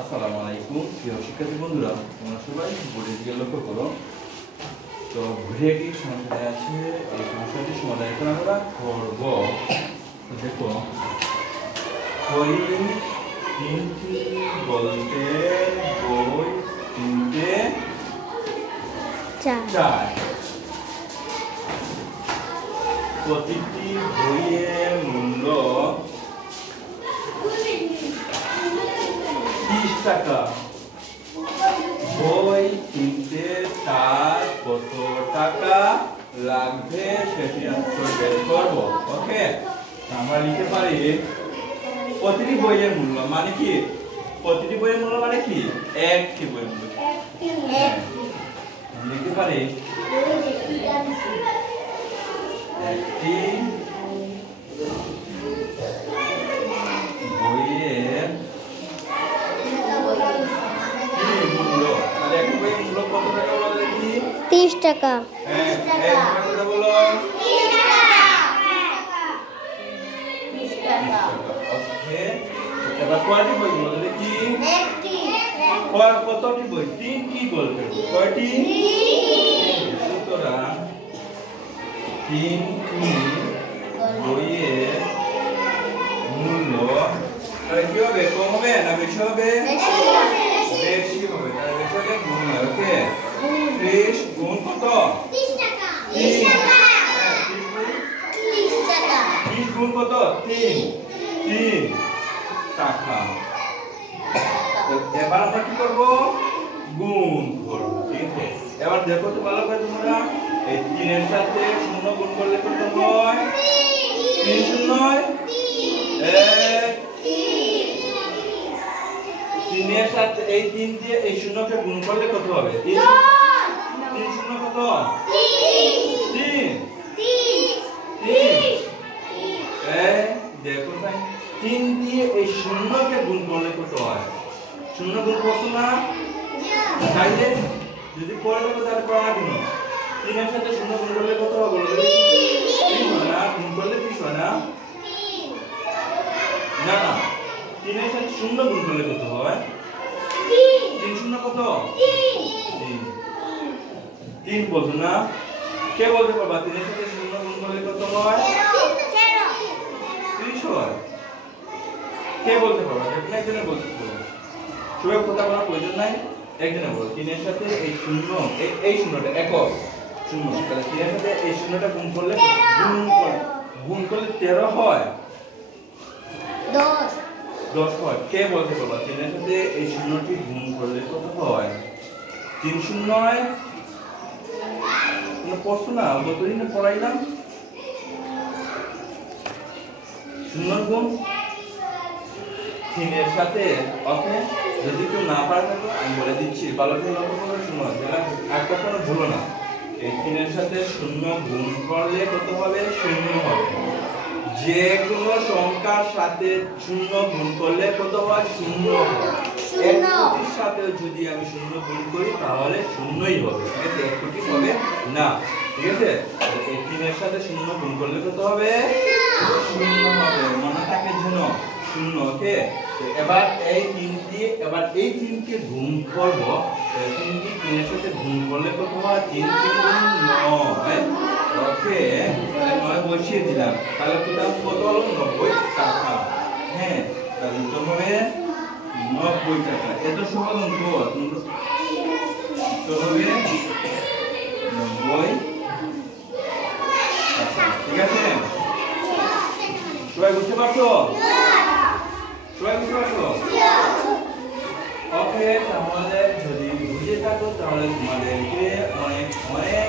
আসসালামু আলাইকুম প্রিয় শিক্ষার্থী বন্ধুরা, তোমরা সবাই বোর্ডের দিকে লক্ষ্য করো। তো ঘুরে কি সমস্যা আছে, এই সমস্যাটি সমাধান করে আমরা করব। তো দেখো, বই তিনটি বলতে বই তিনটে চার, প্রতিটি বইয়ের মূল্য 30 টাকা। বই কিনতে তার কত টাকা লাগবে সেটি আমরা বের করব। ওকে, আমরা লিখতে পারি প্রতিটি বইয়ের মূল্য মানে কি, প্রতিটি বইয়ের মূল্য মানে কি, একটি বইয়ের মূল্য লিখতে পারি একটি বইয়ের মূল্য, তাহলে একটি বইয়ের মূল্য কত টাকা বলো দেখি? 30 টাকা। হ্যাঁ, কথা বলো। 30 টাকা। ওকে, এবার কয়টি বই বলো দেখি? একটি। কতটি বই? তিনটি বলতে হবে। কয়টি? সুতরাং তিনটি বইয়ের মূল্য তাহলে কি হবে, কম হবে না বেশি হবে? বেশি হবে। তাহলে বেশি হলে গুণ হয়। ওকে, 30 গুণ কত? 30 টাকা। 30 টাকা। 30 টাকা। 30 গুণ কত? 3 টাকা। এবার আমরা কি করব? গুণ করব। ঠিক আছে, এবার দেখো তো ভালো করে তোমরা, এই 3 এর সাথে 0 গুণ করলে কত হয়? 3 0 1 3 এর সাথে এই 3 দিয়ে এই 0 কে গুণ করলে কত হবে? 3 0 কত? 3 এই দেখো ভাই, 3 দিয়ে এই 0 কে গুণ করলে কত হয়? 0 গুণ করছো না? তাইলে যদি পরে দেখো তাহলে পড়া কেন? 3 এর সাথে 0 গুণ করলে কত হবে বলো দেখি? 3 হয় না? গুণ করলে 30 হয় না? না না, 3 এর সাথে 0 গুণ করলে কত হয়? 3 0 কত? 3 বলছো না? কে বলতে পারবা 3 এর সাথে 0 গুণ করলে কত হয়? 30 হয়। কে বলতে পারবা? একজনে বলতে পারবা। সবাই কথা বলার প্রয়োজন নাই, একজনে বলো। 3 এর সাথে এই 0, এই 0টা একক 0, তাহলে 3 এর সাথে এই 0টা গুণ করলে 13 হয়। 10 হয়। কে বলতে পারবা 3 এর সাথে এই 0টি গুণ করলে কত হয়? 3 0 কোনো প্রশ্ন না, যতদিন না পড়াইলাম। 0 গুণ 3 এর সাথে। ওকে, যদি কেউ না পারে থাকো আমি বলে দিচ্ছি, ভালো করে লক্ষ্য করে শোনো, যেটা আর কখনো ভুলো না। এই 3 এর সাথে 0 গুণ করলে কত হবে? 0 হবে। যে কোনো সংখ্যার সাথে 0 গুণ করলে কত হয়? 0 হয়। এক কোটির সাথে যদি আমি 0 গুণ করি তাহলে 0ই হবে। ঠিক আছে, এক কোটি হবে না। ঠিক আছে, এই 3 এর সাথে 0 গুণ করলে কত হবে? 0 হবে। মনে থাকে যেন 0। ওকে, এবার এই 3 দিয়ে এবার এই 3 কে গুণ করব। 3 দিয়ে 3 এর সাথে গুণ করলে কত হয়? 3 3 9। ওকে, 9 বসিয়ে দিলাম। তাহলে কত হলো? 90 টাকা। হ্যাঁ, তাহলে তো হবে 90 টাকা। এত সহজ অঙ্ক তো হবে 90 টাকা। ঠিক আছে, সবাই বুঝতে পারছো? সবাই বুঝতে পারছো? ওকে, তাহলে যদি বুঝে থাকো তাহলে তোমাদেরকে অনেক অনেক